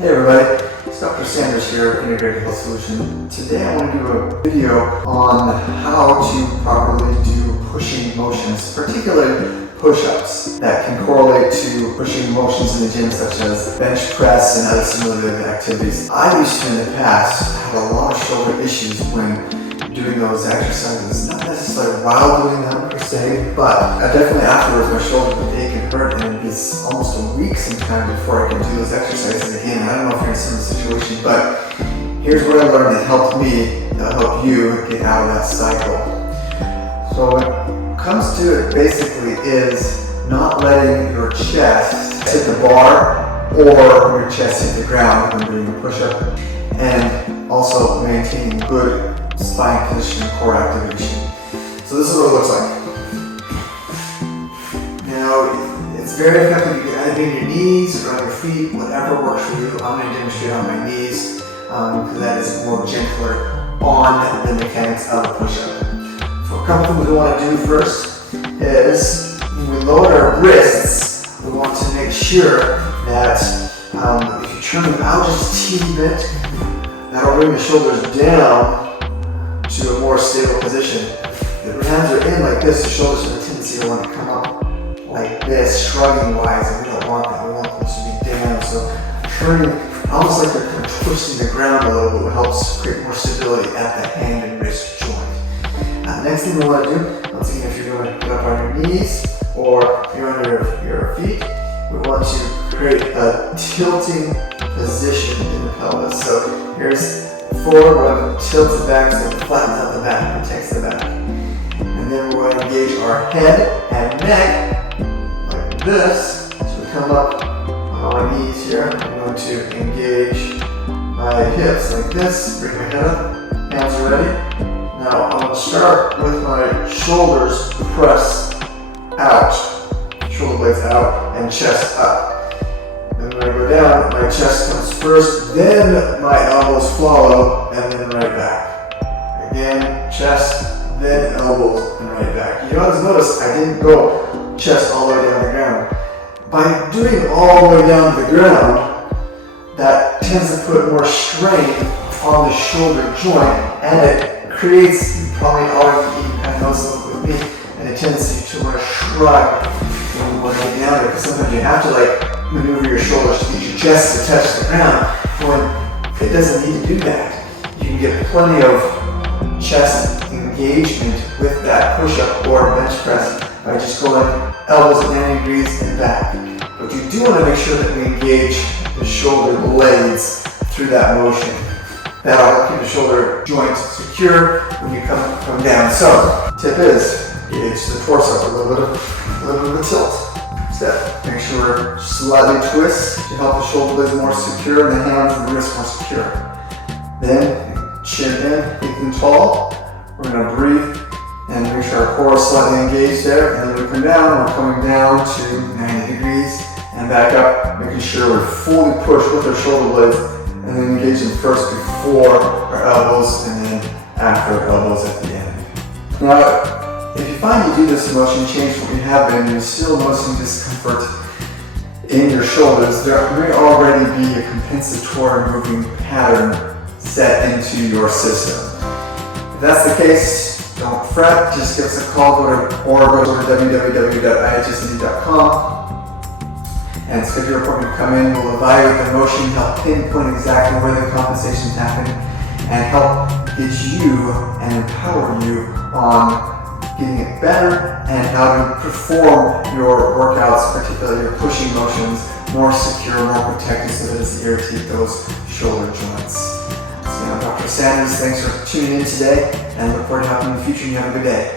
Hey everybody, it's Dr. Sanders here, Integrated Health Solution. Today I want to do a video on how to properly do pushing motions, particularly push-ups that can correlate to pushing motions in the gym, such as bench press and other similar activities. I used to in the past have a lot of shoulder issues when doing those exercises, not necessarily while doing them per se, but definitely afterwards my shoulder would ache and hurt, and it'd be almost a week sometime before I could do those exercises again. I don't know if you're in a similar situation, but here's what I learned that helped me, that'll help you get out of that cycle. So when it comes to it, basically is not letting your chest hit the bar or your chest hit the ground when doing a push-up, and also maintaining good spine position and core activation. So this is what it looks like. Now, it's very effective. You can either be on your knees or on your feet, whatever works for you. I'm going to demonstrate on my knees because that is more gentler on the mechanics of a push-up. So a couple things we want to do first is when we lower our wrists, we want to make sure that if you turn them out just a teeny bit, that'll bring the shoulders down to a more stable position. If your hands are in like this, the shoulders have a tendency to want to come up like this, shrugging wise, and we don't want that. We want them to be down. So turning, almost like they're kind of twisting the ground a little bit, helps create more stability at the hand and wrist joint. Next thing we want to do, once again, if you're going to get up on your knees or you're under your feet, we want to create a tilting position in the pelvis. So here's forward, we're going to tilt the back so it flattens out the back, protects the back. And then we're going to engage our head and neck like this. So we come up on our knees here. I'm going to engage my hips like this, bring my head up, hands are ready. Now I'm going to start with my shoulders press out, shoulder blades out, and chest up. Then when I go down, my chest comes first, then my elbows follow, and then right back. Again, chest, then elbows, and right back. You notice I didn't go chest all the way down the ground. By doing all the way down to the ground, that tends to put more strain on the shoulder joint, and it creates, you probably already have noticed it with me, and a tendency to want to shrug when you want to get down there, because sometimes you have to like maneuver your shoulders to get your chest to touch the ground. When it doesn't need to do that, you can get plenty of chest engagement with that push-up or bench press by just going elbows at 90 degrees and back. But you do want to make sure that we engage the shoulder blades through that motion. That'll help keep the shoulder joint secure when you come down. So, tip is engage the torso, a little bit of a tilt. Step. Make sure we're slightly twist to help the shoulder blades more secure and the hands and the wrists more secure. Then chin in, breathing tall. We're going to breathe and make sure our core is slightly engaged there. And then we come down. We're coming down to 90 degrees and back up, making sure we're fully pushed with our shoulder blades, and then engage them first before our elbows and then after our elbows at the end. Now, if you find you do this motion change from what you have been, and you're still noticing discomfort in your shoulders, there may already be a compensatory moving pattern set into your system. If that's the case, don't fret, just give us a call, go to www.ihsd.com and schedule your appointment to come in. We'll evaluate the motion, help pinpoint exactly where the compensation is happening, and help get you and empower you on getting it better and how to perform your workouts, particularly your pushing motions, more secure, more protected so that it doesn't irritate those shoulder joints. So, Dr. Sanders, thanks for tuning in today, and look forward to helping you in the future. You have a good day.